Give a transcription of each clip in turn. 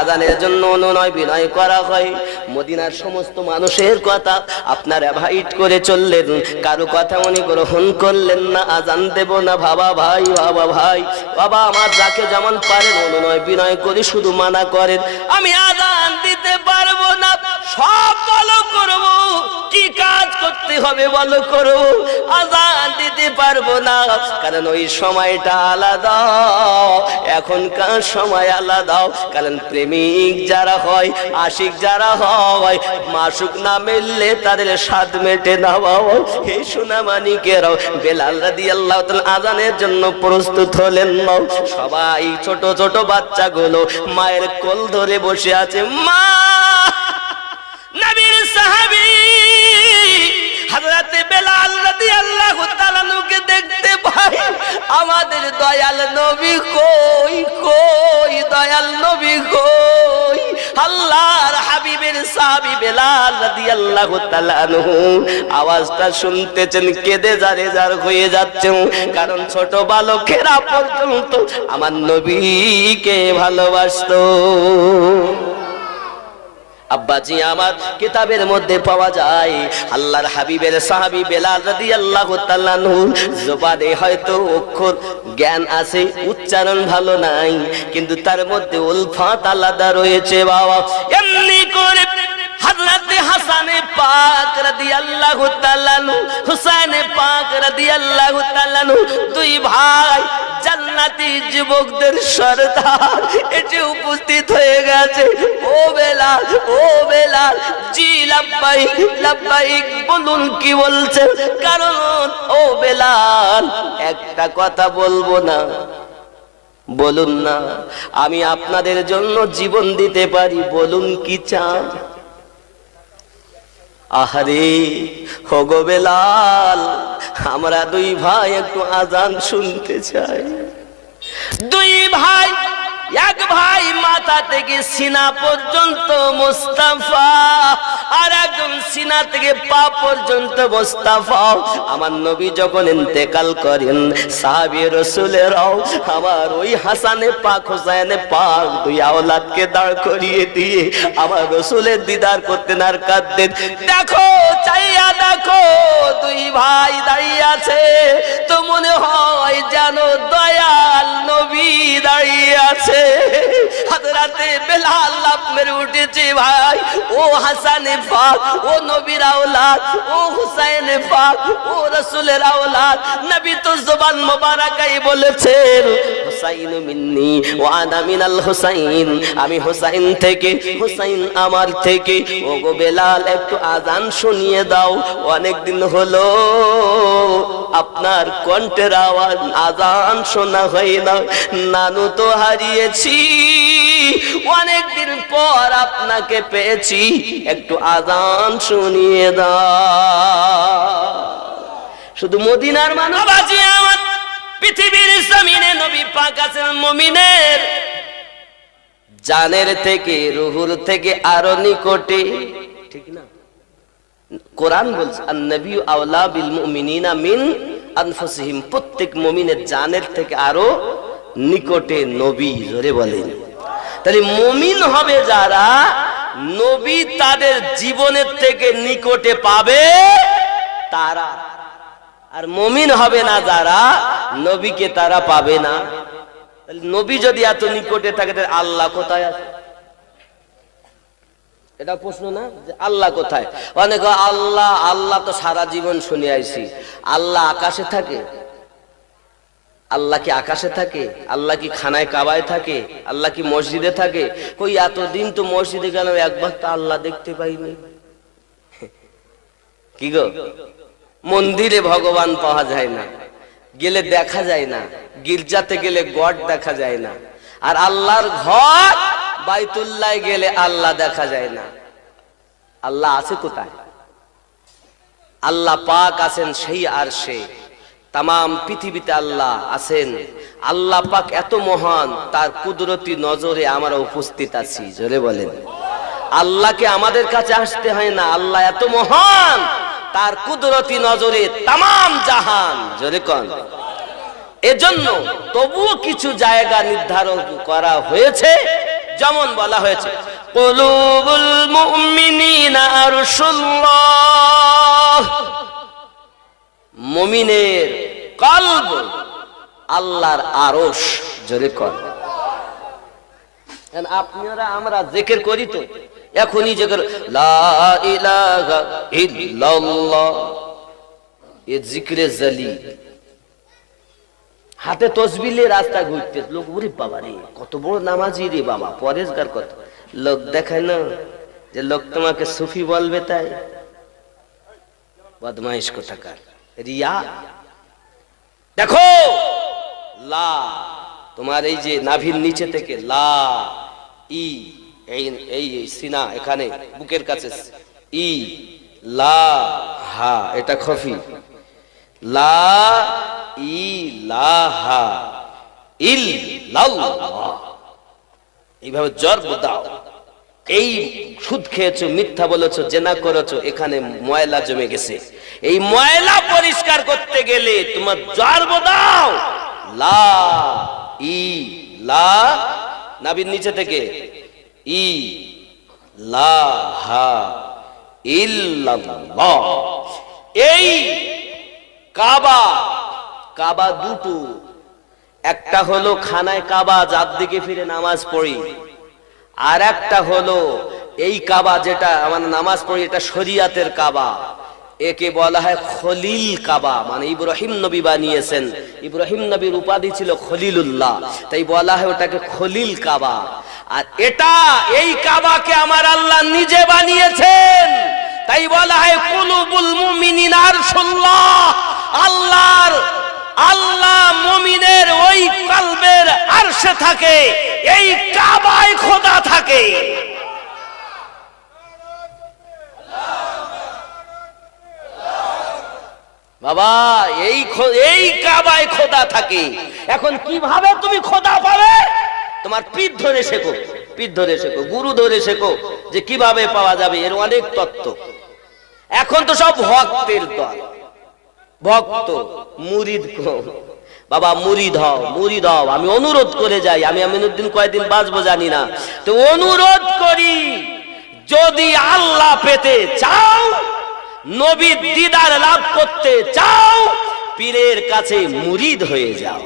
আজানের জন্য অনুনয় বিনয় করা হয়। মদিনার সমস্ত মানুষের কথা আপনার অ্যাভয়েড করে চললেন, কারো কথা উনি গ্রহণ করলেন না। আজান দেব না বাবা ভাই, বাবা ভাই, বাবা আমার যাকে যেমন পারেন অনুনয় বিনয় করে শুধু মানা করেন। আমি আজান দিতে পারবো না, সব বলো করবো, কি কাজ করতে হবে বলো করবো, আজান দিতে পারবো না, কারণ ওই সময়টা আলাদা, এখনকার সময় আলাদা। কারণ প্রেমিক যারা হয়, আশিক যারা হয়, মাসুক না মিললে তাদের স্বাদ মেটে না বাবা। হে সোনা মানিকেরাও, বেলাল রাদিয়াল্লাহু তাআলা আজানের জন্য প্রস্তুত হলেন। সবাই ছোট ছোট বাচ্চাগুলো মায়ের কোল ধরে বসে আছে। মা নবীর সাহাবী হযরত বেলাল রাদিয়াল্লাহু তাআলা নুকে দেখতে পাই, আমাদের দয়াল নবী কই, কই দয়াল নবী কই? আল্লাহর হাবিবের সাহাবী বেলাল রাদিয়াল্লাহু তাআলা আনহু আওয়াজটা শুনতেছেন, কেঁদে জারে জার হয়ে যাচ্ছে, কারণ ছোট বালকেরা পর্যন্ত আমার নবীকে ভালোবাসতো। আব্বাজি আমার কিতাবের মধ্যে পাওয়া যায় আল্লাহর হাবিবের সাহাবী বেলাল রাদিয়াল্লাহু তাআলা আনহু জবানে হয়তো অক্ষর জ্ঞান আছে, উচ্চারণ ভালো নাই, কিন্তু তার মধ্যে উলফাত আলাদা রয়েছে বাবা। এমনি করে হযরত হাসান পাক রাদিয়াল্লাহু তাআলা আনহু, হুসাইন পাক রাদিয়াল্লাহু তাআলা আনহু, দুই ভাই জান্নাতি যুবকদের সরদার এসে উপস্থিত হয়ে গেছে। ও বেলাল, ও বেলাল, জি লাব্বাইক লাব্বাইক, বলুন কি বলছেন? কারণ ও বেলাল একটা কথা বলবো না, বলুন না, আমি আপনাদের জন্য জীবন দিতে পারি, বলুন কি চান? আহারে হোগো বেলাল, আমরা দুই ভাই একটু আজান শুনতে চাই। দুই ভাই, এক ভাই মাথা থেকে সিনা পর্যন্ত মুস্তাফা, আর একজন সিনা থেকে পা পর্যন্ত মুস্তাফা। আমার নবী যখন ইন্তেকাল করেন, সাহাবী রাসূলেরাও আমার ওই হাসানে পাক হুসাইনে পাক দুই আওলাদকে দাঁড় করিয়ে দিয়ে আমার রাসূলের দিদার করতেন আর কাঁদতেন। দেখো, চাইয়া দেখো, দুই ভাই দাঁড়িয়ে আছে, তো মনে হয় যেন দয়াল নবী দাঁড়িয়ে আছে। হযরতে বেলাল লাফ মেরে উঠেছে, ভাই ও হাসানে পাক, ও নবীর আওলাদ, ও হুসাইনে পাক, ও রাসূলের আওলাদ। নবী তো জবান মোবারকায় বলেছেন, হুসাইন মিন্নি ওয়া আনা মিনাল হুসাইন, আমি হুসাইন থেকে, হুসাইন আমার থেকে। ও গো বেলাল, একটু আজান শুনিয়ে দাও, অনেক দিন হলো আপনার কণ্ঠের আওয়াজ, আজান শোনা হয় না, নানু তো হারিয়েছি, অনেকদিন পর আপনাকে পেয়েছি, একটু আজান শুনিয়ে দাও। শুধু মদিনার মানুষ বাজি আমার, পৃথিবীর জমিনে নবী পাক আছেন মুমিনের জানের থেকে, রুহুর থেকে আরো নিকটে, ঠিক না? কোরআন বলছে আন-নবী আওলা বিল মুমিনিনা মিন আনফুসিহিম, প্রত্যেক মুমিনের জানের থেকে আরো নিকটে নবী। জোরে বলেন। তাহলে মুমিন হবে যারা, নবী তাদের জীবনের থেকে নিকটে পাবে তারা, আর মুমিন হবে না যারা, নবীকে তারা পাবে না। তাহলে নবী যদি এত নিকটে থাকে, তাহলে আল্লাহ কোথায় আছে? এটা প্রশ্ন না, যে আল্লাহ কোথায়? অনেকে আল্লাহ আল্লাহ তো সারা জীবন শুনে আইছি, আল্লাহ আকাশে থাকে? আল্লাহ কি আকাশে থাকে? আল্লাহ কি খানায় কাবায় থাকে? আল্লাহ কি মসজিদে থাকে? কই এতদিন তো মসজিদে গেলাম, একবার তো আল্লাহ দেখতে পাইনি। কি গো, মন্দিরে ভগবান পাওয়া যায় না, গেলে দেখা যায় না, গির্জাতে গেলে গড দেখা যায় না, আর আল্লাহর ঘর বাইতুল্লাহ গেলে আল্লাহ দেখা যায় না। আল্লাহ আছে কোথায়? আল্লাহ পাক আছেন সেই আরশে, তামাম পৃথিবীতে আল্লাহ আছেন। আল্লাহ পাক এত মহান, তার কুদরতি নজরে আমরা উপস্থিত আছি। জোরে বলেন। আল্লাহকে আমাদের কাছে আসতে হয় না, আল্লাহ এত মহান, তার কুদরতি নজরে তামাম জাহান। জোরে কোন। এজন্য তবুও কিছু জায়গা নির্ধারণ করা হয়েছে, যেমন বলা হয়েছে কুলুবুল মুমিনিনা আরশুল্লাহ, মুমিনের কলব আল্লাহর আরশ। জোরে কর। আপনারা আমরা জিকির করি তো, এখনই জিকির লা ইলাহা ইল্লাল্লাহ, এ জিকিরে জালি। হাতে তসবিহ নিয়ে রাস্তায় ঘুরতে লোক, ওরে বাবা রে কত বড় নামাজি রে বাবা, পরেশগার কত। লোক দেখায় না যে লোক তোমাকে সুফি বলবে, তাই বদমাইশ কোথাকার। রিয়া দেখো, লা তোমার এই যে নাভির নিচে থেকে লা ই, এই সিনা এখানে বুকের কাছে ই, লা হা এটা খফি, লা ইলাহা ইল্লাল্লাহ, এইভাবে জর্ব দাও। এই সুদ খেয়েছো, মিথ্যা বলেছো, জেনা করেছো, এখানে ময়লা জমে গেছে। এই ময়লা পরিষ্কার করতে গেলে তোমার জর্ব দাও লা ই লা, নাভির নিচে থেকে ই লা হা ইল্লাল্লাহ। এই কাবা, কাবা দুটো, একটা হলো খানায় কাবা যার দিকে ফিরে নামাজ পড়ি, আর একটা হলো এই কাবা যেটা আমার নামাজ পড়ি, এটা শরিয়াতের কাবা। একে বলা হয় খলিল কাবা, মানে ইব্রাহিম নবী বানিয়েছেন। ইব্রাহিম নবীর উপাধি ছিল খলিলুল্লাহ, তাই বলা হয় ওটাকে খলিল কাবা। আর এটা, এই কাবাকে আমার আল্লাহ নিজে বানিয়েছেন, তাই বলা হয় কুলুবুল মুমিনিনা আরশুল্লাহ। আল্লাহ মুমিনের ওই কলবের আরশে থাকে, এই কাবায় খোদা থাকে। বাবা এই কাবায় খোদা থাকে। এখন কিভাবে তুমি খোদা পাবে? তোমার পিঠ ধরে শেখো, পিঠ ধরে শেখো, গুরু ধরে শেখো যে কিভাবে পাওয়া যাবে। এর অনেক তত্ত্ব। এখন তো সব ভক্তের দল, ভক্ত মুরিদ কম। বাবা মুরিদ হও, মুরিদ হও। আমি অনুরোধ করে যাই, আমি আমিনুদ্দিন কয়দিন বাঁচবো জানি না, তো অনুরোধ করি, যদি আল্লাহ পেতে চাও, নবীর দিদার লাভ করতে চাও, পীরের কাছে মুরিদ হয়ে যাও।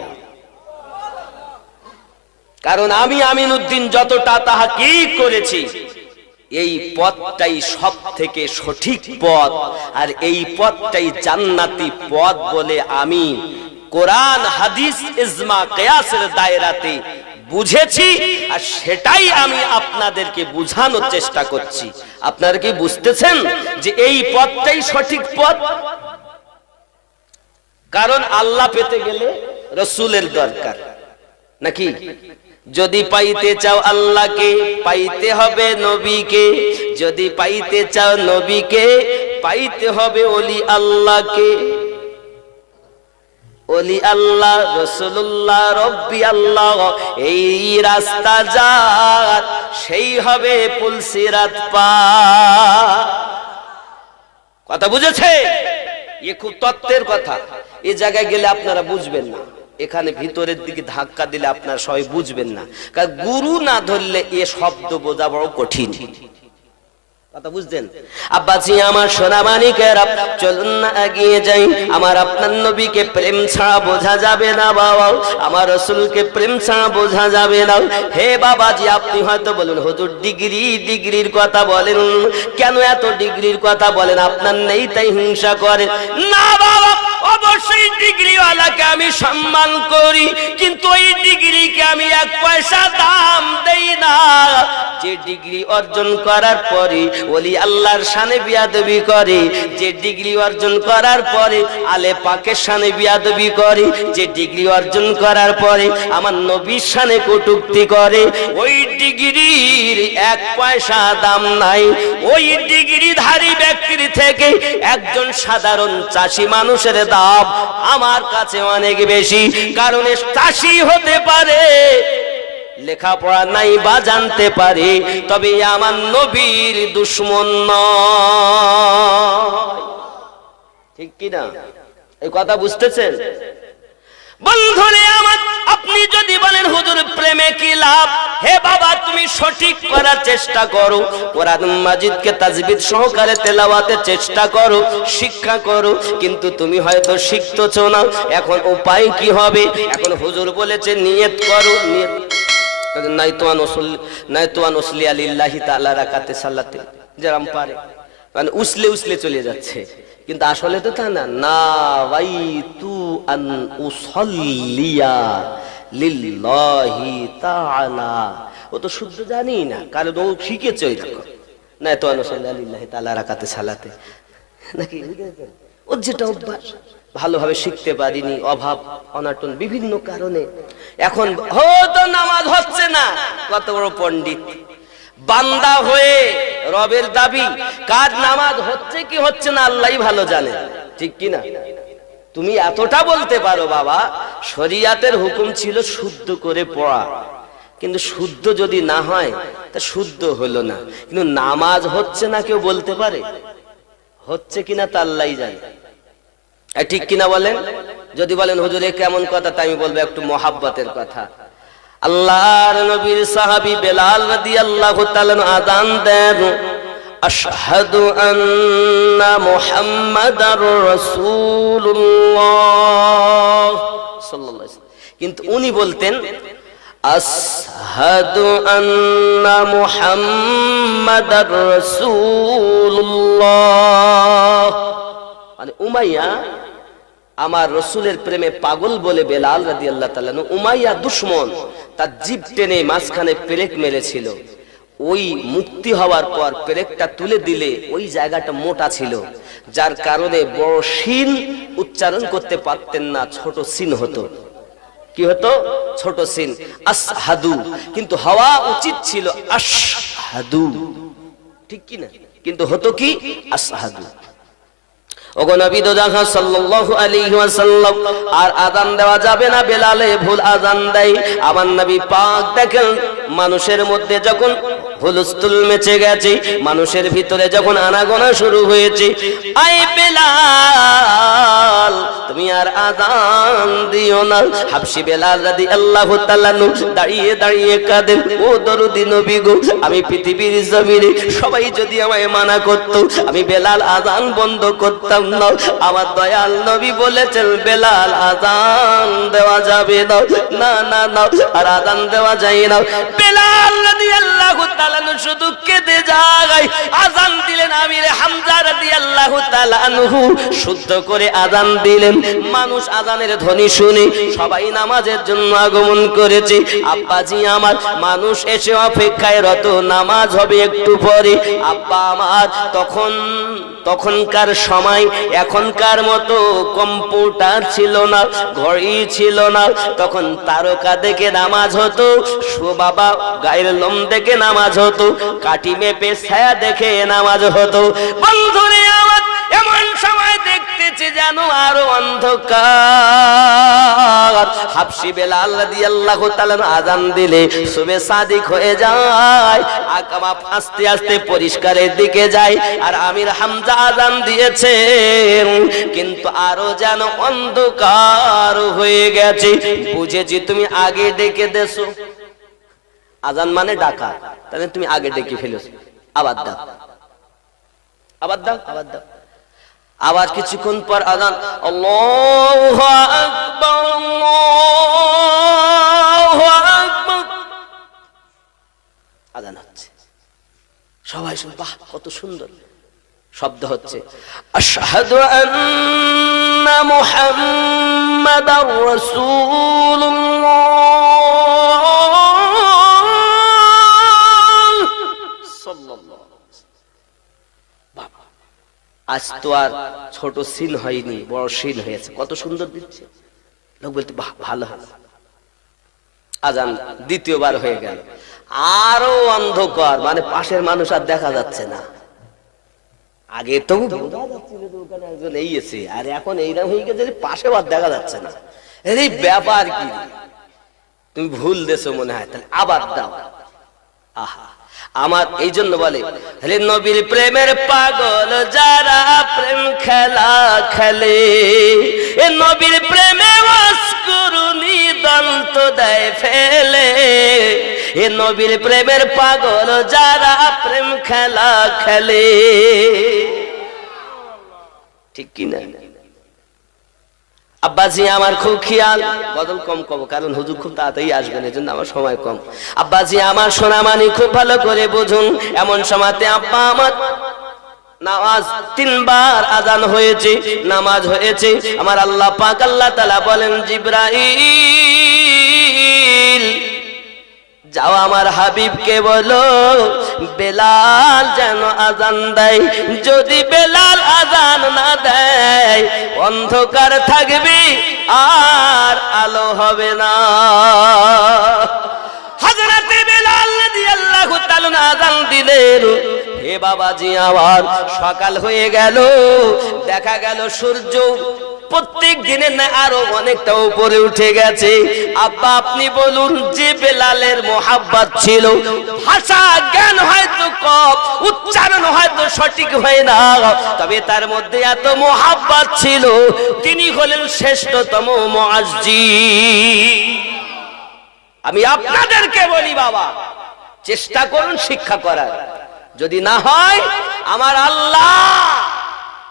কারণ আমি আমিনুদ্দিন যতটা তাহকিক করেছি, এই পথটাই সব থেকে সঠিক পথ, আর এই পথটাই জান্নাতি পথ বলে আমি কোরআন হাদিস ইজমা কিয়াসের দায়রাতে বুঝেছি, আর সেটাই আমি আপনাদেরকে বুঝানোর চেষ্টা করছি। আপনারা কি বুঝতেছেন যে এই পথটাই সঠিক পথ? কারণ আল্লাহ পেতে গেলে রসুলের দরকার নাকি? যদি পাইতে চাও আল্লাহকে, পাইতে হবে নবীকে। যদি পাইতে চাও নবীকে, পাইতে হবে ওলি আল্লাহকে। ওলি আল্লাহ, রাসূলুল্লাহ, রব্বি আল্লাহ, এই রাস্তা যার সেই হবে পুলসিরাত পার। কথা বুঝেছে? এ খুব তত্ত্বের কথা। এই জায়গায় গেলে আপনারা বুঝবেন না, এখানে ভিতরের দিকে ধাক্কা দিলে আপনারা সবাই বুঝবেন না। কারণ গুরু না ধরলে এ শব্দ বোঝা বড় কঠিন। কথা বুঝছেন? আব্বাজি আমার সোনা মানিকেরা, চলুন না এগিয়ে যাই। আমার আপনার নবীকে প্রেম ছাড়া বোঝা যাবে না বাবা, আমার রাসূলকে প্রেম ছাড়া বোঝা যাবে না। হে বাবাজি, আপনি হয়তো বলেন হুজুর ডিগ্রির কথা বলেন কেন? এত ডিগ্রির কথা বলেন, আপনার নেই তাই হিংসা করেন না বাবা। অবশ্যই ডিগ্রিওয়ালাকে আমি সম্মান করি, কিন্তু ওই ডিগ্রিকে আমি এক পয়সা দাম দেই না। যে ডিগ্রি অর্জন করার পরে ওলি আল্লাহর শানে বিয়াদবি করে, যে ডিগ্রি অর্জন করার পরে আলে পাকের শানে বিয়াদবি করে, যে ডিগ্রি অর্জন করার পরে আমার নবীর শানে কটূক্তি করে, ওই ডিগ্রির এক পয়সা দাম নাই। ওই ডিগ্রিধারী ব্যক্তির থেকে একজন সাধারণ চাষি মানুষের দাম আমার কাছে অনেক বেশি। কারণ চাষি হতে পারে, লেখাপড়া নাই বা জানতে পারে, তবে আমার নবীর দুশমন নয়। ঠিক কি না? এই কথা বুঝতেছেন? বন্ধুরে আমার, আপনি যদি বলেন হুজুর প্রেমে কি লাভ, হে বাবা তুমি সঠিক করার চেষ্টা করো, কোরআন মাজিদকে তাজবিদ সহকারে তেলাওয়াতের চেষ্টা করো, শিক্ষা করো, কিন্তু তুমি হয়তো শিখতেছো না। এখন উপায় কি হবে? এখন হুজুর বলেছে নিয়ত করো, নিয়ত নাইতুয়ান উসলি আলিল্লাহি তাআলা রাকাতে সালাতে, যেরকম পারে মানে উসলে উসলে চলে যাচ্ছে, কিন্তু আসলে তো তা না। নাওয়াইতু আন উসাল্লিয়া লিল্লাহি তাআলা, ও তো শুদ্ধ জানি না, কারণ ও শিখেছে ওই রকম নাইতুয়ান উসল্লি আলিল্লাহি তাআলা রাকাতে সালাতে, নাকি ওর যেটা অভ্যাস ভালোভাবে শিখতে পারিনি, অভাব অনাটন বিভিন্ন কারণে। এখন হয়তো নামাজ হচ্ছে না, কত বড় পণ্ডিত বান্দা হয়ে রবের দাবি, কার নামাজ হচ্ছে কি হচ্ছে না আল্লাহই ভালো জানে, ঠিক কি না? তুমি এতটা বলতে পারো বাবা, শরিয়াতের হুকুম ছিল শুদ্ধ করে পড়া, কিন্তু শুদ্ধ যদি না হয় তা শুদ্ধ হলো না। কিন্তু নামাজ হচ্ছে না কেউ বলতে পারে? হচ্ছে কিনা তা আল্লাহই জানে, ঠিক কিনা বলেন? যদি বলেন হুজুর এ কেমন কথা, তাই আমি বলবো একটু মহাব্বতের কথা। আল্লাহর নবীর সাহাবী বেলাল রাদিয়াল্লাহু তাআলা আযান দেন, আশহাদু আন্না মুহাম্মাদার রাসূলুল্লাহ সাল্লাল্লাহু আলাইহি ওয়াসাল্লাম, কিন্তু উনি বলতেন আশহাদু আন্না মুহাম্মাদার রাসূলুল্লাহ। মানে উমাইয়া আমার রসুলের প্রেমে পাগল বলে বেলাল রাদিয়াল্লাহু তাআলা, উমাইয়া দুশমন, তার জিভ টেনে মাঝখানে পেরেক মেরেছিল। ওই মুক্তি হওয়ার পর পেরেকটা তুলে দিলে ওই জায়গাটা মোটা ছিল, যার কারণে বড় শিন উচ্চারণ করতে পারতেন না, ছোট সিন হতো। কি হতো? ছোট সিন, আসহাদু, কিন্তু হওয়া উচিত ছিল আশহাদু, ঠিক কি না? কিন্তু হতো কি আসহাদু। ওগো নবী দো জাহান সাল্লাল্লাহু আলাইহি ওয়াসাল্লাম, আর আযান দেওয়া যাবে না, বেলালে ভুল আযান দেয়। আমার নবী পাক দেখেন মানুষের মধ্যে যখন হুলস্থুল মেচে গেছে, মানুষের ভিতরে যখন আনাগোনা শুরু হয়েছে, আয় বেলাল তুমি আর আযান দিও না। হাবশী বেলাল রাদিয়াল্লাহু তাআলা দাঁড়িয়ে দাঁড়িয়ে কাঁদেন, ও দরদি নবী গো, আমি পৃথিবীর জমিনে সবাই যদি আমায় মানা করত, আমি বেলাল আযান বন্ধ করতাম না। আমার দয়াল নবী বলেছেন বেলাল আযান দেওয়া যাবে না, না না না, আর আযান দেওয়া যায় না। বেলাল রাদিয়াল্লাহু তাআলা শুধু কেঁদে যায়। আযান দিলেন আমির হামজা রাদিয়াল্লাহু তাআলা আনহু, শুদ্ধ করে আযান দিলেন। মানুষ আযানের ধ্বনি শুনে সবাই নামাজের জন্য আগমন করেছে। আব্বাজি আমার, মানুষ এসে অপেক্ষায় রত, নামাজ হবে একটু পরে। আব্বা আমার তখনকার সময় এখনকার মতো কম্পিউটার ছিল না, ঘড়ি ছিল না, তখন তারকা দেখে নামাজ হতো, বাবা গায়ের লোম দেখে নামাজ হতো, কাটি মেপে ছায়া দেখে নামাজ হতো। বন্ধুরে আমার, এমন সময় দেখতেছি যেন আরো অন্ধকার। হাবশী বেলাল রাদিয়াল্লাহু তাআলা আযান দিলে সুবে সাদিক হয়ে যায়, আকামাপ আস্তে আস্তে পরিষ্কারের দিকে যায়। আর আমির হামজা আযান দিয়েছে, কিন্তু আরো যেন অন্ধকার হয়ে গেছে। বুঝেছি তুমি আগে ডেকে দেছো, আযান মানে ডাকা, তাহলে তুমি আগে ডেকে ফেলেছো, আবার দাও, আবার দাও, আবার দাও। আবার কিছুক্ষণ পর আযান, আল্লাহু আকবার, আল্লাহু আকবার, আযান হচ্ছে। সবাই শুন, বাহ কত সুন্দর শব্দ হচ্ছে। আশহাদু আন্না মুহাম্মাদার রাসূলুল্লাহ। আজ তো আর ছোট সিন হয়নি, বড় সিন হয়েছে, কত সুন্দর দিচ্ছে। লোক বলতে বাহ ভালো হবে। আযান দ্বিতীয়বার হয়ে গেল, আরো অন্ধকার, মানে পাশের মানুষ আর দেখা যাচ্ছে না। আগে তো বোঝা যাচ্ছিল যে ওখানে একজন এই এসে, আর এখন এইরকম হয়ে গেছে পাশে আর দেখা যাচ্ছে না। এই ব্যাপার কি, তুমি ভুল দেছো মনে হয়, তাহলে আবার দাও। আহা, আমার এই জন্য বলে হে নবীর প্রেমের পাগল যারা প্রেম খেলা খেলে, এ নবীর প্রেমে ওয়াজ করু জীবন তো দেয় ফেলে, এ নবীর প্রেমের পাগল যারা প্রেম খেলা খেলে। ঠিক কিনা? আব্বাজি আমার খুব খেয়াল, বদল কম কম, কারণ হুজুর খুব তাড়াতাড়ি আসবেন, এজন্য আমার সময় কম। আব্বাজি আমার সোনামানি খুব ভালো করে বুঝুন, এমন সময়তে আব্বা আমার নামাজ 3 বার আজান হয়েছে, নামাজ হয়েছে, আমার আল্লাহ পাক আল্লাহ তাআলা বলেন জিবরাইল যাও আমার হাবিবকে বলো বেলাল যেন আজান দেয়, যদি বেলাল আজান না দেয় অন্ধকার থাকবে আর আলো হবে না। হযরতে বেলাল রাদিয়াল্লাহু তাআলা আজান দিলেন। হে বাবাজি আমার সকাল হয়ে গেল, দেখা গেল সূর্য প্রত্যেক দিনের না আরো অনেকটা উপরে উঠে গেছে। আব্বা আপনি বলুন, যে বেলালের মোহাব্বত ছিল, ভাষা জ্ঞান হয়তো কম, উচ্চারণ হয়তো সঠিক হয় না, তবে তার মধ্যে এত মোহাব্বত ছিল, তিনি হলেন শ্রেষ্ঠতম মুয়াজ্জিন। আমি আপনাদেরকে বলি বাবা, চেষ্টা করুন শিক্ষা করার, যদি না হয় আমার আল্লাহ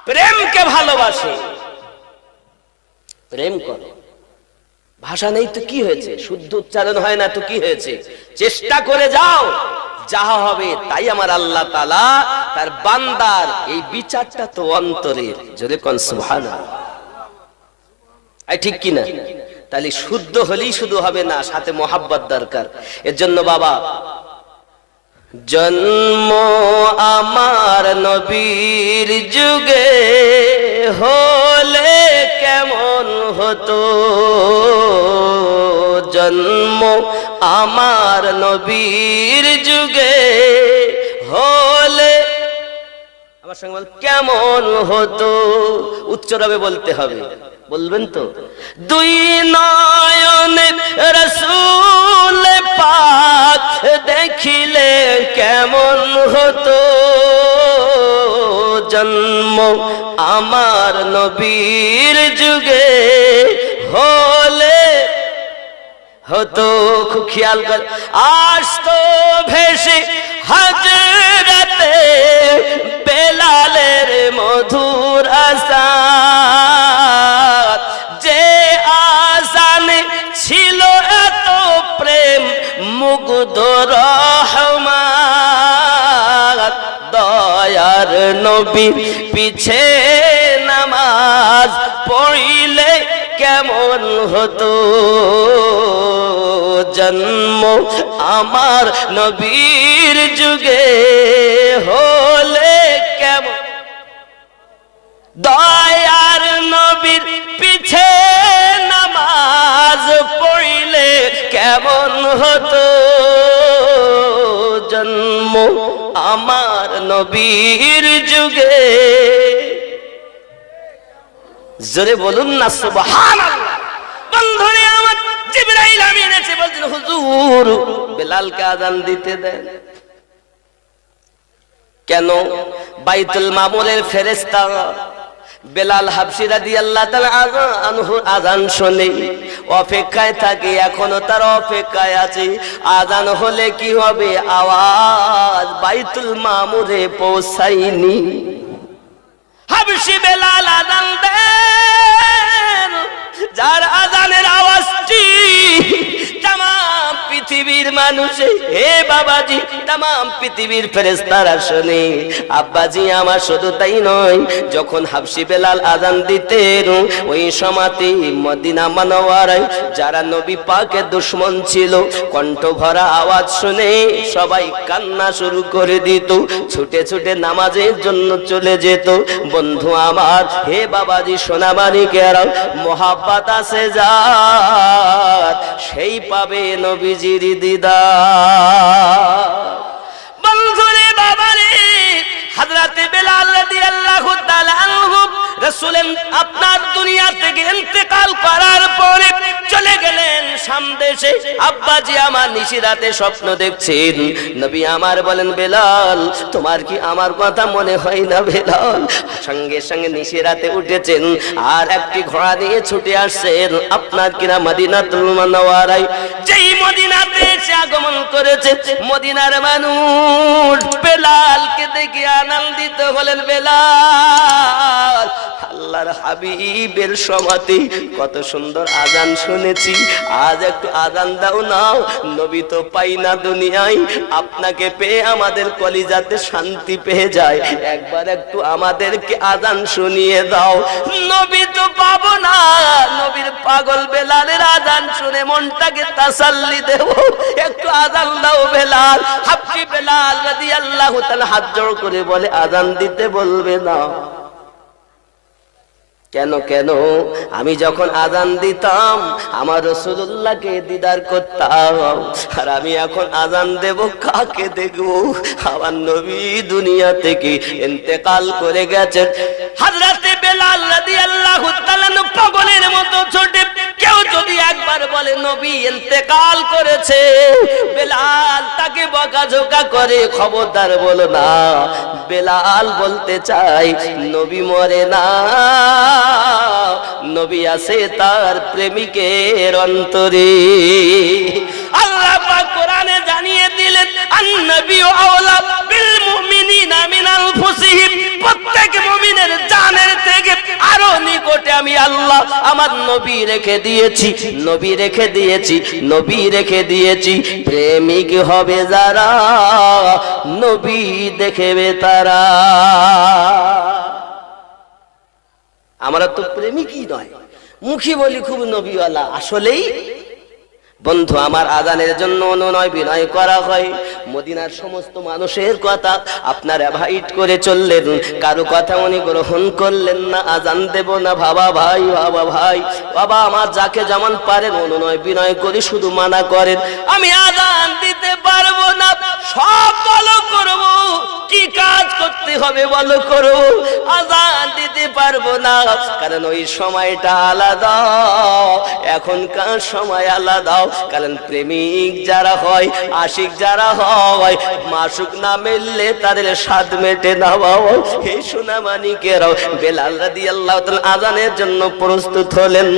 প্রেমকে ভালোবাসে, প্রেম করো। ভাষা নেই তো কি হয়েছে, শুদ্ধ উচ্চারণ হয় না তো কি হয়েছে, চেষ্টা করে যাও, যাহা হবে তাই আমার আল্লাহ তাআলা তার বান্দার এই বিচারটা তো অন্তরের, যদি কোন সুবহানাল্লাহ, এই ঠিক কি না? তাহলে শুদ্ধ হলেই শুধু হবে না, সাথে মোহাব্বত দরকার। এর জন্য বাবা জন্ম আমার নবীর যুগে হলে কেমন হতো, জন্ম আমার নবীর যুগে হলে, আমার সঙ্গে বল কেমন হতো, উচ্চরবে বলতে হবে, বলবেন তো? দুই নয়নে রাসূল পাক দেখিলে কেমন হতো, জন্ম আমার নবীর যুগে হলে হতো। খুব খেয়াল কর, আসতো ভেসে হযরতে বেলালের মধুর আযান, যে আযানে ছিল এত প্রেম মুগ্ধ রহমান, দয়ার নবী পিছে নামাজ পড়িলে কেমন হতো, জন্ম আমার নবীর যুগে হলে কেমন, দয়ার নবীর পিছে নামাজ পড়িলে কেমন হতো, জন্ম আমার নবীর যুগে। জোরে বলুন না সুবহানাল্লাহ। বন্ধুরে আমার জিবরাইল আমিন এসে বলছেন হুজুর বেলালকে আযান দিতে দেন। কেন? বাইতুল মামুরের ফেরেশতা বেলাল হাবশী রাদিয়াল্লাহু তাআলা আনহু আযান শুনে অপেক্ষায় থাকে, এখনো তার অপেক্ষায় আছে, আযান হলে কি হবে, আওয়াজ বাইতুল মামুরে পৌঁছায়নি। হাবশী বেলাল আযান দেন, যার আযানের আওয়াজটি তামাম পৃথিবীর মানুষে, হে বাবাজি তামাম পৃথিবীর ফেরেশতারা শুনে। আব্বাজি আমার শুধু তাই নয়, যখন হাবশী বেলাল আযান দিতেন ওই সময়তে মদিনা মুনাওয়ারায় যারা নবী পাকের দুশমন ছিল, কণ্ঠ ভরা আওয়াজ শুনে সবাই কান্না শুরু করে দিত, ছুটে ছুটে নামাজের জন্য চলে যেত। বন্ধু আমার, হে বাবাজি সোনামানিকেরা, মোহাব্বত আছে যার সেই পাবে নবীজির দিদার। বন্ধুরে বাবারে, হযরতে বেলাল রাদিয়াল্লাহু তাআলা আনহু রাসূল আপনার দুনিয়া থেকে ইন্তেকাল করার পরে চলে গেলেন সামদেশে। আব্বাজি আমার নিশিরাতে স্বপ্ন দেখছেন। নবী আমার বলেন, বেলাল তোমার কি আমার কথা মনে হয় না বেলাল? সঙ্গে সঙ্গে নিশিরাতে উঠেছেন আর একটি ঘোড়া নিয়ে ছুটে আসছেন আপনার কিনা মদিনাতুল মুনাওয়ারায়। যেই মদিনাতে এসে আগমন করেছে, মদিনার মানুষ বেলালকে দেখে আনন্দিত হলেন। বেলাল আল্লাহর হাবিবের সমাতে কত সুন্দর আজান শুনেছি, আজ একটু আজান দাও না। নবী তো পাই না দুনিয়ায়, আপনাকে পেয়ে আমাদের কলিজাতে শান্তি পেয়ে যায়, একবার একটু আমাদেরকে আজান শুনিয়ে দাও। নবী তো পাবো না, নবীর পাগল বেলালের আজান শুনে মনটাকে তাসাল্লি দেব, একটু আজান দাও বেলাল। হাফকি বেলাল রাদিয়াল্লাহু তাআলা হাত জোড় করে বলে, আজান দিতে বলবে না কেন? কেন? আমি যখন আজান দিতাম আমার রাসূলুল্লাহকে দিদার করতাম, আর আমি এখন আজান দেব কাকে দেখব? আমার নবী দুনিয়া থেকে ইন্তেকাল করে গেছেন। হযরতে বেলাল রাদিয়াল্লাহু তাআলা পাগলের মতো ছোটে, কেউ যদি একবার বলে নবী ইন্তেকাল করেছে, বেলাল তাকে বকাঝকা করে, খবরদার বলো না। বেলাল বলতে চাই নবী মরে না, নবী আছে তার প্রেমিকের অন্তরে। আল্লাহ পাক কোরআনে জানিয়ে দিলেন, আন-নবিয়্যু আওলা বিল মুমিনিনা মিন আনফুসিহিম, প্রত্যেক মুমিনের জানের থেকে আরো নিকটে আমি আল্লাহ আমার নবী রেখে দিয়েছি, নবী রেখে দিয়েছি, নবী রেখে দিয়েছি। প্রেমিক হবে যারা, নবী দেখবে তারা। আমরা তো প্রেমিকই নয়, মুখী বলি খুব নবীওয়ালা, আসলেই বন্ধু আমার আজানের জন্য অনুনয় বিনয় করা হয়। মদিনার সমস্ত মানুষের কথা আপনার অ্যাভয়েড করে চললেন, কারো কথা উনি গ্রহণ করলেন না। আজান দেব না বাবা ভাই, বাবা ভাই, বাবা আমার যাকে যেমন পারেন অনুনয় বিনয় করে শুধু মানা করেন। আমি আজান দিতে পারবো না, সব বলো করবো, কি কাজ করতে হবে বলো করবো, আজান দিতে পারবো না, কারণ ওই সময়টা আলাদা, এখনকার সময় আলাদা। কারণ প্রেমিক যারা হয়, আশিক যারা হয়, মাসুক না মিললে তাদের স্বাদ মেটে না। বাবা এই সোনা মানিকেরাও বেলাল রাদিয়াল্লাহু তাআলা আজানের জন্য প্রস্তুত হলেন।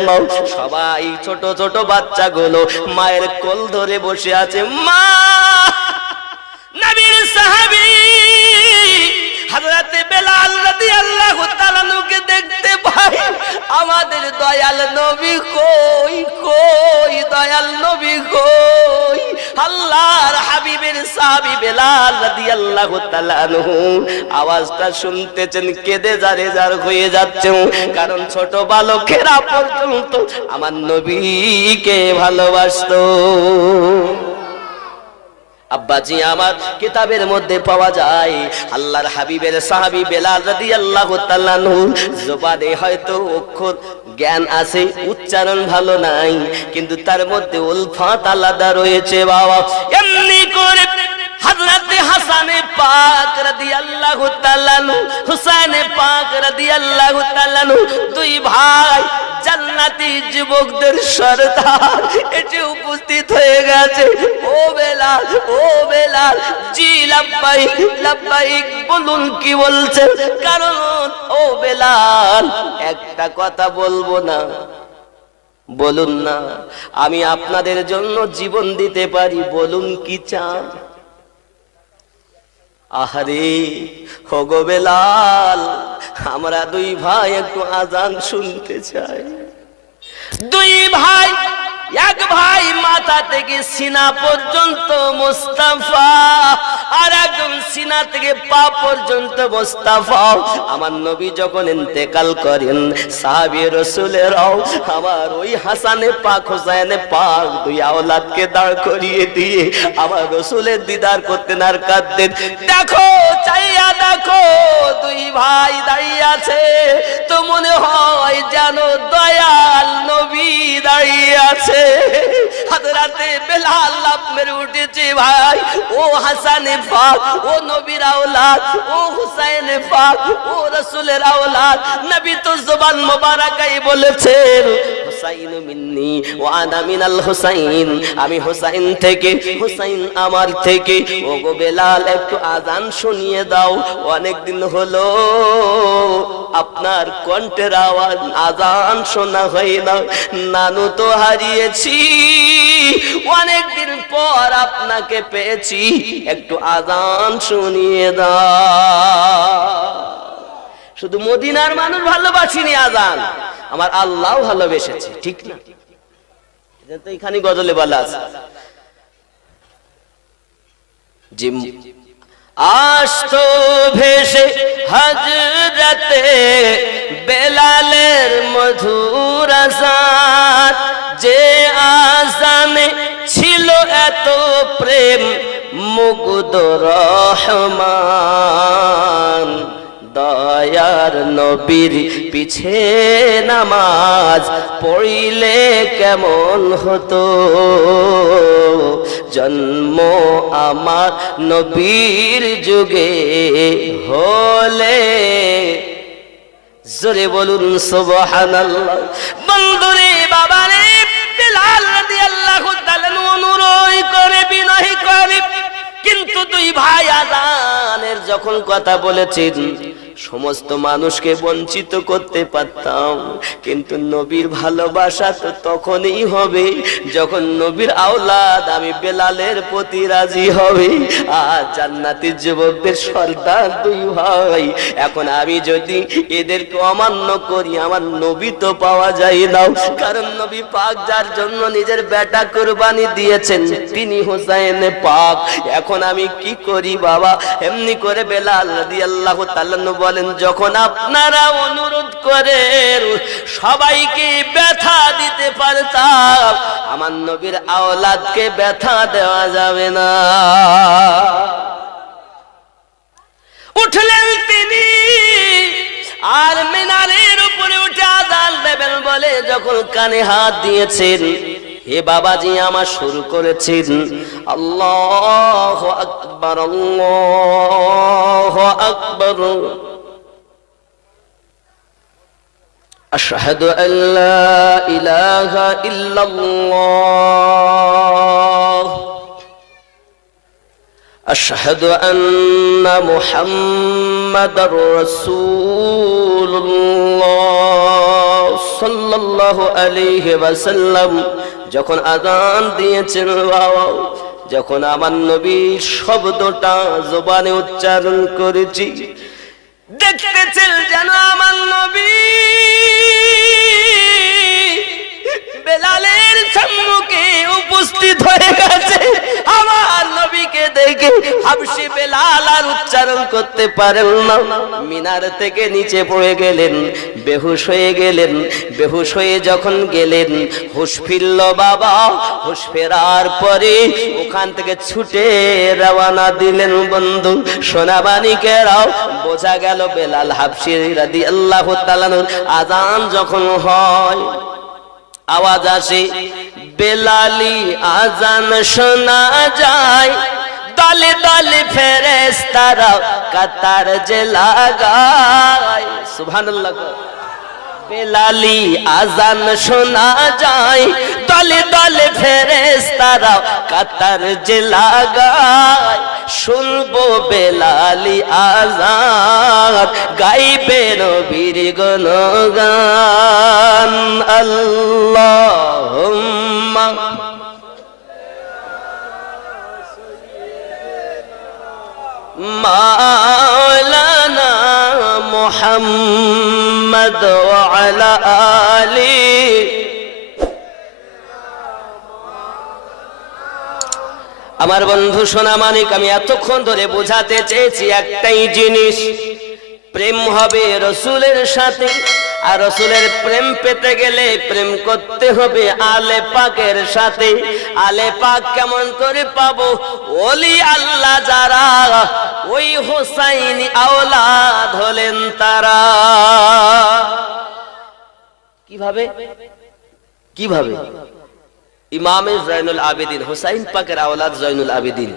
সবাই ছোট ছোট বাচ্চাগুলো মায়ের কোল ধরে বসে আছে। মা নবীর সাহাবী হযরতে বেলাল রাদিয়াল্লাহু তাআলা নুকে দেখতে পাই, আমাদের দয়াল নবী কই, কই দয়াল নবী কই? আল্লাহর হাবিবের সাহাবী বেলাল রাদিয়াল্লাহু তাআলা আনহু আওয়াজটা শুনতেছেন, কেঁদে জারে জার হয়ে যাচ্ছে, কারণ ছোট বালকেরা পর্যন্ত আমার নবীকে ভালোবাসতো। আব্বাজি আমার কিতাবের মধ্যে পাওয়া যায় আল্লাহর হাবিবের সাহাবী বেলাল রাদিয়াল্লাহু তাআলা আনহু জবানে হয়তো অক্ষর জ্ঞান আছে, উচ্চারণ ভালো নাই, কিন্তু তার মধ্যে উলফাত আলাদা রয়েছে। বাবা এমনি করে হযরতে হাসানে পাক রাদিয়াল্লাহু তাআলা আনহু, হুসাইনে পাক রাদিয়াল্লাহু তাআলা আনহু, দুই ভাই জান্নাতি যুবকদের সরদার এসে উপস্থিত হয়ে গেছে। ও বেলাল, ও বেলাল, জি লাব্বাইক লাব্বাইক, বলুন কি বলছেন? কারণ ও বেলাল একটা কথা বলবো না, বলুন না, আমি আপনাদের জন্য জীবন দিতে পারি, বলুন কি চান? আহারে হোগো বেলাল, আমরা দুই ভাই একটু আজান শুনতে চাই। দুই ভাই, এক ভাই মাথা থেকে সিনা পর্যন্ত মুস্তাফা, আর একজন সিনা থেকে পা পর্যন্ত মুস্তাফা। আমার নবী যখন ইন্তেকাল করেন, সাহাবী রাসূলেরাও আমার ওই হাসানে পাক হুসাইনে পাক দুই আওলাদকে দাঁড় করিয়ে দিয়ে আমার রাসূলের দিদার করতেন আর কাঁদতেন। দেখো চাইয়া দেখো দুই ভাই দাঁড়িয়ে আছে, তো মনে হয় যেন দয়াল নবী দাঁড়িয়ে আছে। হযরতে বেলাল লাফ মেরে উঠেছে, ভাই ও হাসানে পাক, ও নবীর আওলাদ, ও হুসাইনে পাক, ও রাসূলের আওলাদ। নবী তো জবান মোবারকায় বলেছেন, হুসাইন মিন্নি ওয়া আনা মিনাল হুসাইন, আমি হুসাইন থেকে, হুসাইন আমার থেকে। ও গো বেলাল একটু আজান শুনিয়ে দাও, অনেক দিন হলো আপনার কণ্ঠের আওয়াজ, আজান শোনা হয় না। নানু তো হারিয়েছি, অনেক দিন পর আপনাকে পেয়েছি, একটু আজান শুনিয়ে দাও। শুধু মদিনার মানুষ ভালোবাসিনি, আজান আমার আল্লাহ ভালোবেসেছে, ঠিক না? এটা তো এখানে গজলে বলা আছে যে আসতো ভেসে হযরতে বেলালের মধুর আযান, যে আযানে ছিল এত প্রেম মুগ্ধ রহমান। দয়ার নবীর পিছে নামাজ পড়িলে কেমন হতো, জন্ম আমার নবীর যুগে হলে। জোরে বলুন সুবহানাল্লাহ। বন্ধুরে বাবারে, বেলাল রাদিয়াল্লাহু তাআলা অনুরোধ করে, বিনয় করে, কিন্তু দুই ভাই আযানের যখন কথা বলেছেন, সমস্ত মানুষকে বঞ্চিত করতে পারতাম, কিন্তু নবীর ভালোবাসা তো তখনই হবে যখন নবীর আওলাদ আমি বেলালের প্রতি রাজি হবে। আর জান্নাতের যুবকদের সর্দার দুই ভাই, এখন আমি যদি এদেরকে অমান্য করি, আমার নবী তো পাওয়া যায় না। কারণ নবী পাক যার জন্য নিজের বেটা কুরবানি দিয়েছেন, তিনি হুসাইন পাক। এখন আমি কি করি বাবা? এমনি করে বেলাল রাদিয়াল্লাহু তাআলা বলেন, যখন আপনারা অনুরোধ করেন সবাইকে ব্যথা দিতে পারতাম, আমার নবীর আওলাদকে ব্যথা দেওয়া যাবে না। উঠলেন তিনি, আর মিনারের উপরে উঠে আযান দেবেন বলে যখন কানে হাত দিয়েছেন, হে বাবাজি আমার শুরু করেছেন, আল্লাহু আকবার, আল্লাহু আকবার, আশহাদু আল্লা ইলাহা ইল্লাল্লাহ, আশহাদু আন্না মুহাম্মাদার রাসূলুল্লাহ সাল্লাল্লাহু আলাইহি ওয়াসাল্লাম। যখন আযান দিয়েছেন বাবা, যখন আমার নবীর শব্দটা জবানে উচ্চারণ করেছি, দেখতেছেন যেন আমার নবী বেলালের সম্মুখে উপস্থিত হয়ে গেছে। আমার নবীকে দেখে হাবশি বেলাল আর উচ্চারণ করতে পারেন না, মিনার থেকে নিচে পড়ে গেলেন, বেহুশ হয়ে গেলেন। বেহুশ হয়ে যখন গেলেন, হুঁশ ফিরল বাবা। হুঁশ ফেরার পরে ওখান থেকে ছুটে রওনা দিলেন বন্ধু সোনাবানিকেরাও। বোঝা গেল বেলাল হাবশি রাদিয়াল্লাহু তাআলা আযান যখন হয়, আওয়াজ আসে, বেলালি আযান শোনা যায়, দলে দলে ফেরেশতারা কাতার যে লাগায়। সুবহানাল্লাহ। বেলালি আযান শোনা যায়, দলে দলে ফেরেশতারা কাতার যে লাগায়। শুনবো বেলালি আযান, গাইবে নবীর গুণগান। আল্লাহুম্মা মাওলানা মুহাম্মদ ওয়া আলা আলি। আমার বন্ধু সোনামানিক, আমি এতক্ষণ ধরে বোঝাতে চেয়েছি একটাই জিনিস, প্রেম হবে রসুলের সাথে। আর রসুলের প্রেম পেতে গেলে প্রেম করতে হবে আলে পাকের সাথে। আলে পাক কেমন করে পাবো? ওলি আল্লাহ যারা, ওই হোসাইনি আওলাদ হলেন তারা। কিভাবে কিভাবে? ইমামে জয়নুল আবেদিন, হোসাইন পাকের আওলাদ জয়নুল আবেদিন,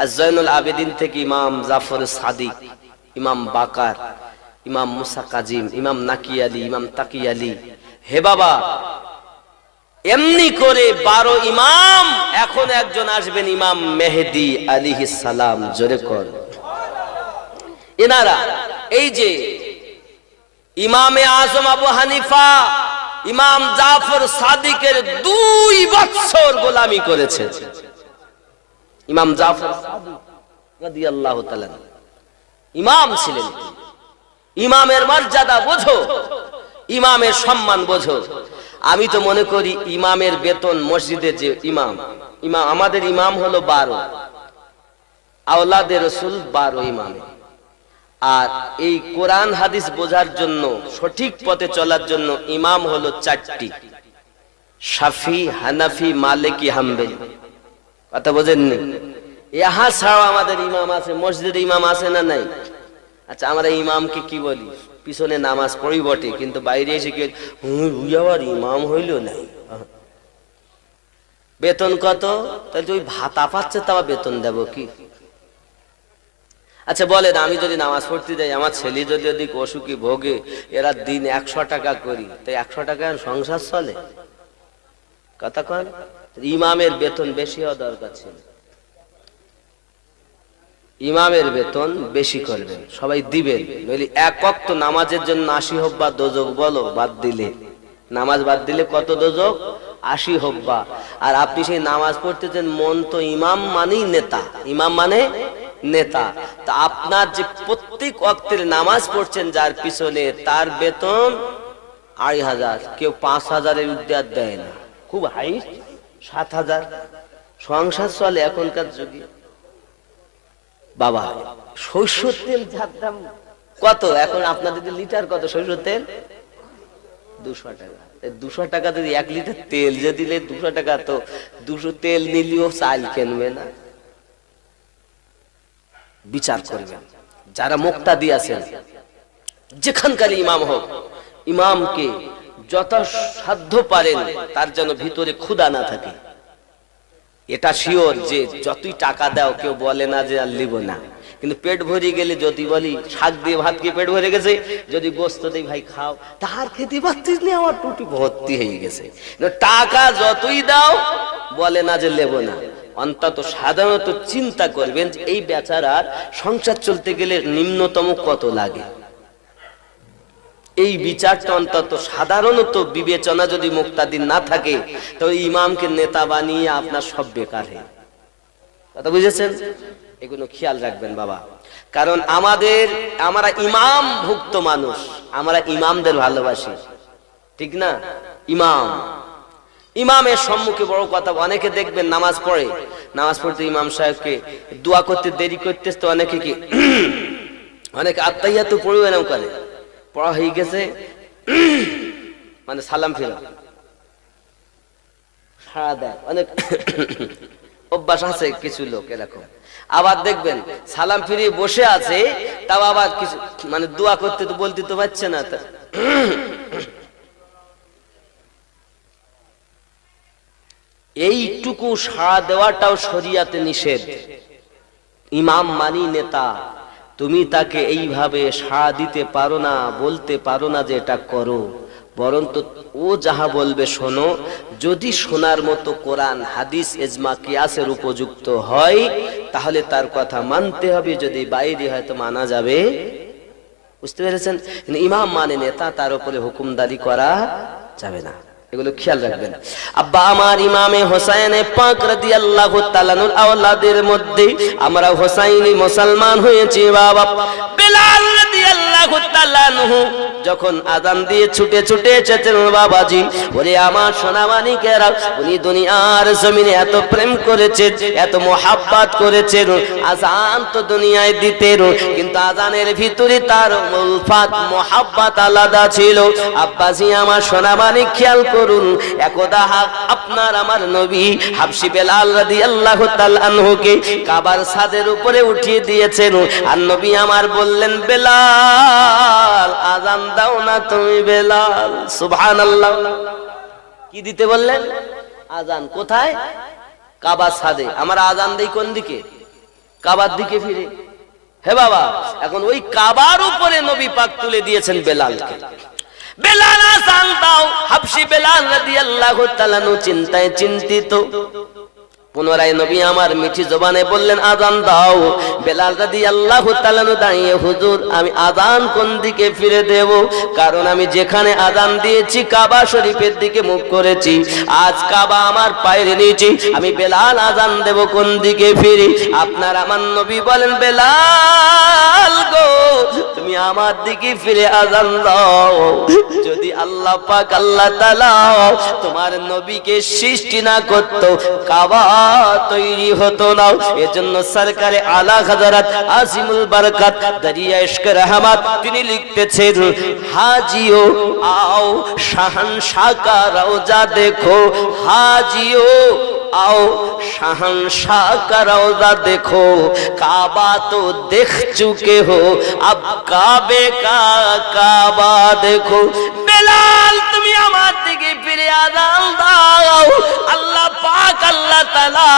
আর জয়নুল আবেদিন থেকে ইমাম জাফর সাদিক, ইমাম বাকার, ইমাম মুসা কাজিম, ইমাম নাকি আলী, ইমাম তাকি আলী। হে বাবা, এমনি করে 12 ইমাম। এখন একজন আসবেন ইমাম মেহেদী আলাইহিস সালাম। জোরে কর। এনারা এই যে ইমামে আজম আবু হানিফা, ইমাম জাফর সাদিকের 2 বছর গোলামি করেছে। ইমাম জাফর সাদিক রাদিয়াল্লাহু তাআলা ইমাম ছিলেন। ইমামের মর্যাদা বোঝো, ইমামের সম্মান বোঝো। আমি তো মনে করি ইমামের বেতন, মসজিদের যে ইমাম, আমাদের ইমাম হলো 12, আওলাদে রাসূল 12 ইমামে। আর এই কোরআন হাদিস বোঝার জন্য, সঠিক পথে চলার জন্য ইমাম হলো 4টি, শাফি, হানাফি, মালিকি, হাম্বলি। কথা বোঝেননি? ইহা ছাড়াও আমাদের ইমাম আছে, মসজিদে ইমাম আছে না নাই? আচ্ছা, আমরা ইমামকে কি বলি? পিছনে নামাজ পড়ি বটে, কিন্তু বাইরে এসে কি আবার ইমাম হইল নাই। বেতন কত? তাহলে তুই ভাতা পাচ্ছে, তা বেতন দেব কি? আচ্ছা বলেন, আমি যদি নামাজ পড়তে যাই, আমার ছেলে যদি ওদিক অসুখী ভোগে, এরা দিন 100 টাকা করি, তাই 100 টাকায় সংসার চলে? কথা কন। ইমামের বেতন বেশি হওয়া দরকার ছিল। ইমামের বেতন বেশি করবেন, সবাই দিবেন। নইলে এক ওয়াক্ত নামাজের জন্য 80 হব্বা দোজক বলো, বাদ দিলে, নামাজ বাদ দিলে কত দোজক? 80 হব্বা। আর আপনি সেই নামাজ পড়তেছেন, মন তো ইমাম মানেই নেতা, ইমাম মানে নেতা। তা আপনার যে প্রত্যেক ওয়াক্তের নামাজ পড়ছেন যার পিছনে, তার বেতন 2,500, কেউ 5,000-এর উদ্যার দেয় না, খুব হাই 7,000। সংসার চলে এখনকার যুগে। বাবা, সরষের তেল যার দাম কত এখন? আপনাদের লিটার কত সরষের তেল? 200 টাকা। 200 টাকা যদি 1 লিটার তেল যে দিলে 200 টাকা, তো 200 তেল নিলেও চাল কিনবে না। বিচার করবেন যারা মুক্তাদি আছেন, যেখানকার ইমাম হোক, ইমামকে যথাসাধ্য পারেন তার যেন ভিতরে ক্ষুধা না থাকে। এটা শিওর যে যতই টাকা দাও, কেউ বলে না যে আর লিব না, কিন্তু পেট ভরে গেলে যদি বলি শাক দিয়ে ভাত খেয়ে পেট ভরে গেছে, যদি গোস্ত দেই ভাই খাও, তার খেতে পারছিস না, আমার টুটি ভর্তি হয়ে গেছে। টাকা যতই দাও বলে না যে লেব না। অন্তত সাধারণত চিন্তা করবেন যে এই বেচারার সংসার চলতে গেলে নিম্নতম কত লাগে। এই বিচারটা অন্তত সাধারণত বিবেচনা যদি মুক্তাদির না থাকে, তবে ইমামকে নেতা বানিয়ে আপনার সব বেকার হয়। কথা বুঝেছেন? এগুলো খেয়াল রাখবেন বাবা। কারণ আমরা ইমাম ভুক্ত মানুষ, আমরা ইমামদের ভালোবাসি, ঠিক না? ইমামের সম্মুখে বড় কথা। অনেকে দেখবেন নামাজ পড়ে, নামাজ পড়তে ইমাম সাহেবকে দোয়া করতে দেরি করতেছে, তো অনেকে কি অনেকে আত্মাহিয়াতু পড়েও এরকম করে, পড়া হয়ে গেছে মানে সালাম ফেরা সাড়া দেয়, অনেক অভ্যাস আছে কিছু লোক এরকম। আবার দেখবেন সালাম ফিরিয়ে বসে আছে, তাও আবার কিছু মানে দোয়া করতে তো বলতে তো পারছে না। এইটুকু সাড়া দেওয়াটাও শরিয়াতে নিষেধ। ইমাম মানি নেতা, তুমি তাকে এইভাবে সাড়া দিতে পারো না, বলতে পারো না যে এটা করো, বরঞ্চ ও যাহা বলবে শোনো। যদি শোনার মতো কোরআন, হাদিস, ইজমা, কিয়াসের উপযুক্ত হয়, তাহলে তার কথা মানতে হবে। যদি বাইরে হয়তো মানা যাবে। বুঝতে পেরেছেন? ইমাম মানে নেতা, তার উপরে হুকুমদারি করা যাবে না। এগুলো খেয়াল রাখবেন। আব্বা আমার ইমামে হোসাইন পাক রাদিয়াল্লাহু তাআলা আনহুর আওলাদের মধ্যে আমরা হোসাইনি মুসলমান হয়েছি বাবা। বেলাল রাদিয়াল্লাহু তাআলা আনহু যখন আজান দিয়ে ছুটে ছুটে এসেছেন বাবাজি, বলে আমার সোনামানিকেরা, উনি দুনিয়ার জমিনে এত প্রেম করেছেন, এত মোহাব্বত করেছেন। আজান তো দুনিয়ায় দিতেন, কিন্তু আজানের ভিতরে তার উলফাত মোহাব্বত আলাদা ছিল। আব্বাজি আমার সোনামানিক খেয়াল করুন, একদা আপনার আমার নবী হাবশি বেলাল রাদিয়াল্লাহু তাআলা আনহুকে কাবার ছাদের উপরে উঠিয়ে দিয়েছেন। আর নবী আমার বললেন, বেলাল আজান দাও না তুমি বেলাল। সুবহানাল্লাহ। কি দিতে বললেন? আজান। কোথায়? কাবার ছাদে। আমার আজান দেই কোন দিকে? কাবার দিকে ফিরে। হে বাবা, এখন ওই কাবার উপরে নবী পাক তুলে দিয়েছেন বেলালকে। বেলাল আজান দাও। হাবশি বেলাল রাদিয়াল্লাহু তাআলা চিন্তায় চিন্তিত। পুনরায় নবী আমার মিঠি জবানে বললেন, আজান দাও। বেলাল রাদিয়াল্লাহু তাআলা দাঁড়িয়ে, হুজুর আমি আজান কোন দিকে ফিরে দেব? কারণ আমি যেখানে আজান দিয়েছি কাবা শরীফের দিকে মুখ করেছি, আজ কাবা আমার পায়ের নিচে, আমি বেলাল আজান দেব কোন দিকে ফিরে? আপনার আমার নবী বলেন, বেলাল গো তুমি আমার দিকে ফিরে আজান দাও। যদি আল্লাহ পাক আল্লাহ তাআলা তোমার নবীকে সৃষ্টি না করত, কাবা তৈরি হতো না। এজন্য সরকারে আলা হযরত আজিমুল বরকত দরিয়া ইশক রহমত তিনি লিখতেছেন, হাজিও आओ শাহনশাহ কা রওজা দেখো, হাজিও आओ शहंशाह का रौजा देखो, काबा तो देख चुके हो, अब काबे का काबा देखो। बेलाल তুমি আমার দিকে ফিরে আজান দাও। আল্লাহ পাক আল্লাহ তাআলা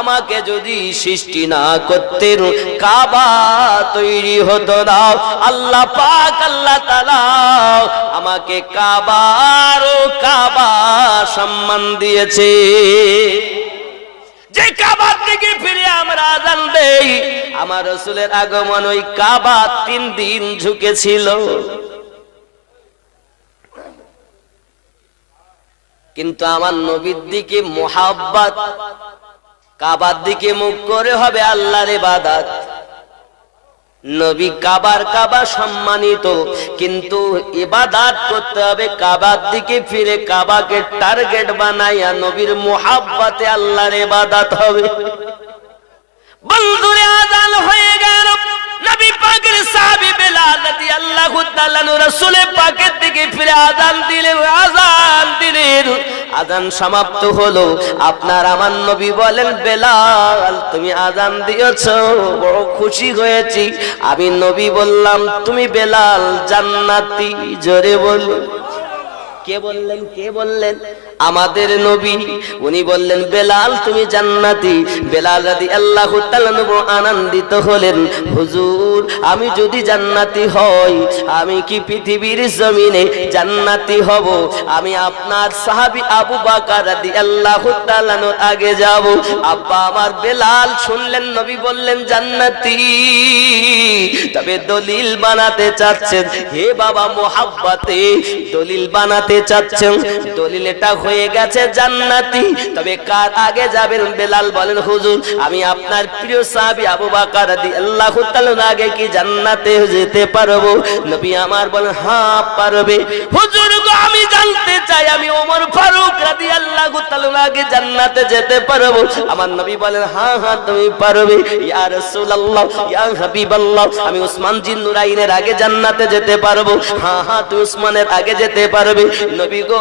আমাকে যদি সৃষ্টি না করতেন, কাবা তৈরি হতো না। আল্লাহ পাক আল্লাহ তাআলা আমাকে কাবার ও কাবা সম্মান দিয়েছে। যে কাবার দিকে ফিরে আমরা আজান দেই, আমার রাসূলের আগমন ওই কাবা 3 দিন ঝুঁকেছিল। কিন্তু আমার নবীর দিকে মোহাব্বত, কাবার দিকে মুখ করে হবে আল্লাহর ইবাদত। নবী কাবার কাবা সম্মানিত, কিন্তু ইবাদত করতে হবে কাবার দিকে ফিরে, কাবাকে টার্গেট বানাইয়া নবীর মোহাব্বতে আল্লাহর ইবাদত হবে। বন্ধুরে আজান হয়ে গেল, নবী পাকের সাহাবী বেলাল রাদিয়াল্লাহু তাআলা রাসূল পাকের দিকে ফিরে আজান দিলেন, আজান দিলেন। আজান সমাপ্ত হলো। আপনার আমার নবী বলেন, বেলাল তুমি আজান দিয়েছো, বড় খুশি হয়েছি। আমি নবী বললাম, তুমি বেলাল জান্নাতি। জোরে বলো। কে বললেন? কে বললেন? আমাদের নবী। উনি বললেন, বেলাল তুমি জান্নাতি। বেলাল রাদিয়াল্লাহু তাআলা আনন্দিত হলেন, হুজুর আমি যদি জান্নাতি হই, আমি কি পৃথিবীর জমিনে জান্নাতি হব? আমি আপনার সাহাবী আবু বকর রাদিয়াল্লাহু তাআলা আগে যাব। আব্বা আমার বেলাল শুনলেন নবী বললেন জান্নাতি, তবে দলিল বানাতে চাচ্ছেন। হে বাবা, মোহাব্বতে দলিল বানাতে চাচ্ছেন। দলিল এটা হয়ে গেছে জান্নাতি, তবে কার আগে যাবেন? বেলাল বলেন, হুজুর আমি আপনার প্রিয় সাহাবী আবু বকর রাদিয়াল্লাহু তাআলা আগে কি জান্নাতে যেতে পারবো? নবী আমার বলেন, হ্যাঁ পারবে। হুজুর গো আমি জানতে চাই, আমি ওমর ফারুক রাদিয়াল্লাহু তাআলা আগে জান্নাতে যেতে পারবো? আমার নবী বলেন, হ্যাঁ হ্যাঁ তুমি পারবে। ইয়া রাসূলুল্লাহ, ইয়া হাবিবাল্লাহ, আমি উসমান জিন নুরাইনের আগে জান্নাতে যেতে পারবো? হ্যাঁ হ্যাঁ তুমি উসমানের আগে যেতে পারবে। নবী গো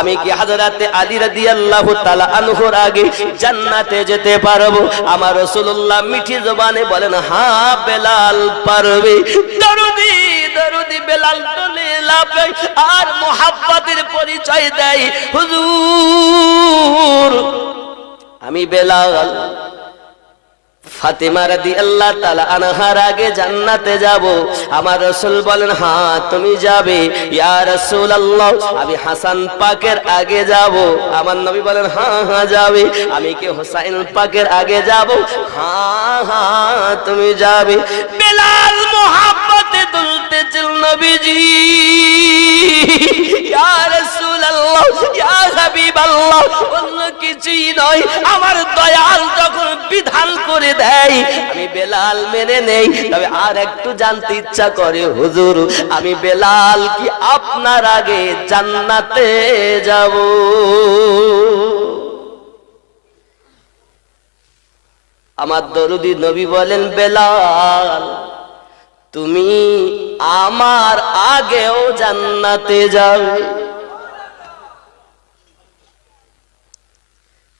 আমি কি হযরতে আলী রাদিয়াল্লাহু তাআলা আনহুর আগে জান্নাতে যেতে পারবো? আমার রাসূলুল্লাহ মিঠি জবানে বলেন, হ্যাঁ বেলাল পারবে। দরুদি দরুদি বেলাল বলে লাভে আর মোহাব্বতের পরিচয় দেয়, হুজুর আমি বেলাল ফাতেমা রাদিয়াল্লাহু তাআলা আনহার আগে জান্নাতে যাব। আমার রাসূল বলেন, হ্যাঁ তুমি যাবে। ইয়া রাসূলুল্লাহ আমি হাসান পাকের আগে যাব। আমার নবী বলেন, হ্যাঁ হ্যাঁ যাবে। আমি কি হুসাইন পাকের আগে যাব? হ্যাঁ হ্যাঁ তুমি যাবে। বেলাল মোহাব্বতে দুলতেছিল নবীজি। ইয়া রাসূল রাসূলুল্লাহ, ইয়া হাবিবাল্লাহ, অন্য কিছুই নয়, আমার দয়াল যখন বিধান করে দেয় আমি বেলাল মেনে নেই। তবে আর একটু জানতে ইচ্ছা করে হুজুর, আমি বেলাল কি আপনার আগে জান্নাতে যাব? আমার দরুদি নবী বলেন, বেলাল তুমি আমার আগেও জান্নাতে যাবে।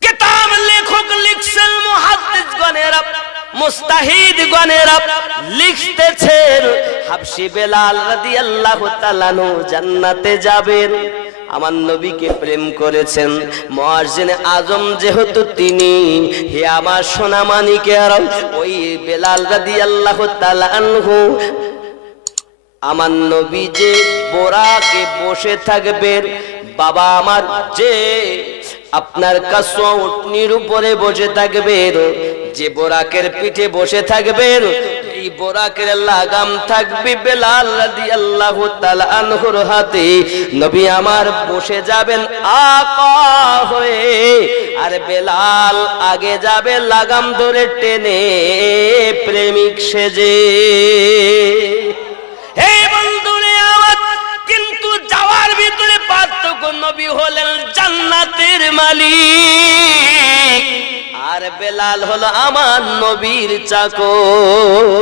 কিতাব লেখক লিখছেন, মুহাদ্দিস গণেরা, মুস্তাহিদ গণেরা লিখতেছেন, হাবশী বেলাল রাদিয়াল্লাহু তাআলা আনহু জান্নাতে যাবেন। আমার নবীকে প্রেম করেছেন, মুয়াজ্জিন আজম যেহেতু তিনি, হে আমার সোনা মানিকেরা, ওই বেলাল রাদিয়াল্লাহু তাআলা আনহু আমার নবী যে বোরাকে বসে থাকবেন, বাবা আমার যে আপনার কাসওয়া উটনির উপরে বসে থাকবেন, যে বোরাকের পিঠে বসে থাকবেন, এই বোরাকের লাগাম থাকবে বেলাল রাদিয়াল্লাহু তাআলা আনহুর হাতে। নবী আমার বসে যাবেন আকা হয়ে, আর বেলাল আগে যাবে লাগাম ধরে টেনে প্রেমিক সেজে। হে বন্ধুরে আমার, কিন্তু যাওয়ার ভিতরে পার্থক্য, নবী হলেন জান্নাতের মালিক, আর বেলাল হলো আমার নবীর চাকর।